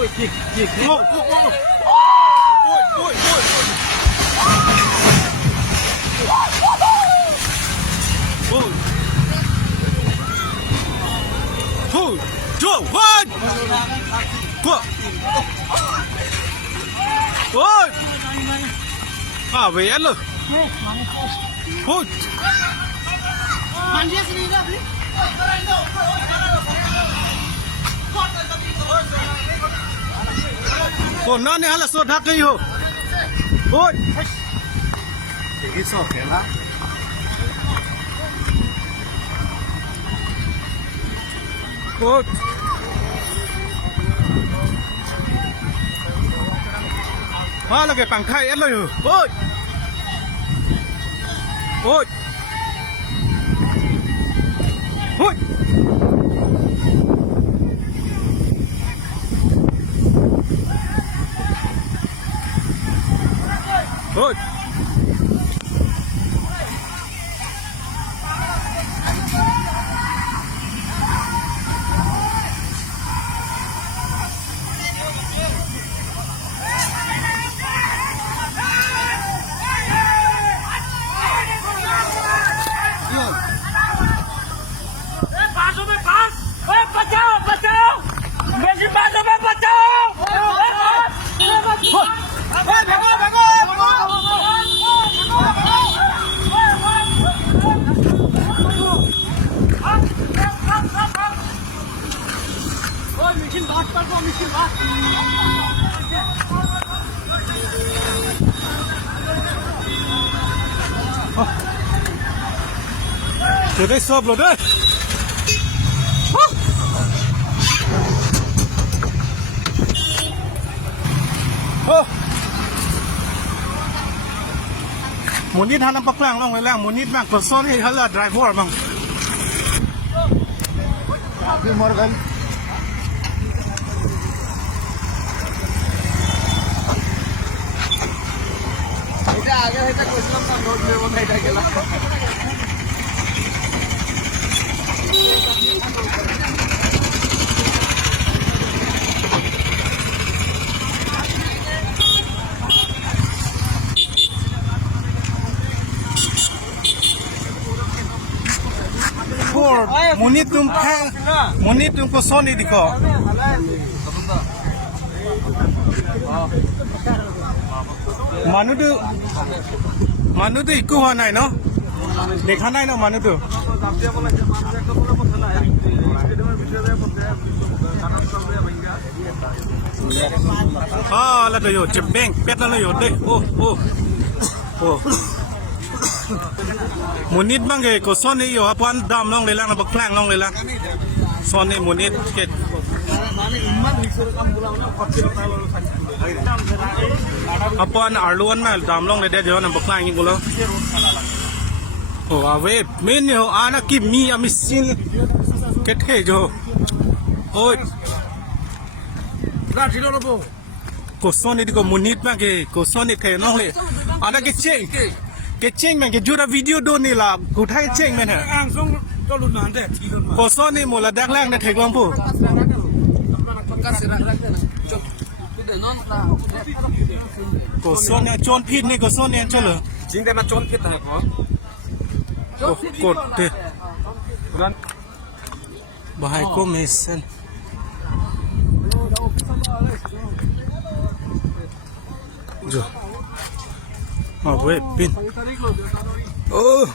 Ôi, gì, ôi, ôi. Ôi. Ôi, Joe, what? Quoi? Ôi. À, về ăn rồi. Ôi. Còn nó này là sốt hắc cái hồ. Ôi. Cái sốt thế hả? Ôi. Hóa là cái bằng khay ăn rồi. Ôi. Ôi. Ôi. Ôi. Từ đây sộp rồi đấy. Muốn ít hắn bắt lang long lang muốn ít mang cột son thì hắn là driver bằng. Đi Morgan. Kita agak kita kuslam kan road level में जाके ला. Munit तुम को सोनी दिखो मानु तो इक्कू हुआ नहीं no देखा नहीं नो मानु तो हाँ लगा यो चिप्पेंग पेट लगा यो दे ओ Munit bang ke ko son ni yo apan dam long le lang bak plang long le lang son ni munit ke apan arluan ma dam long le de yo nam bak plang ni ko lo oh ave min yo ana ki mi amisin ke the jo oi ra thilo lo bo ko son ni ko munit bang ke ko son ni ke long le ana ke cheng cái chênh mình cái chút video đôn này là cụ thay chênh mình hả? Ăn xong cho lụt nản thế. Có số này một là đang lang để thấy không phụ? Có số này trôn thịt này có số này cho lửa. Chính cái mà trôn thịt là có. Cột thế. Bà hai cô mê sen. Rồi. Oh, wait, pin. Oh.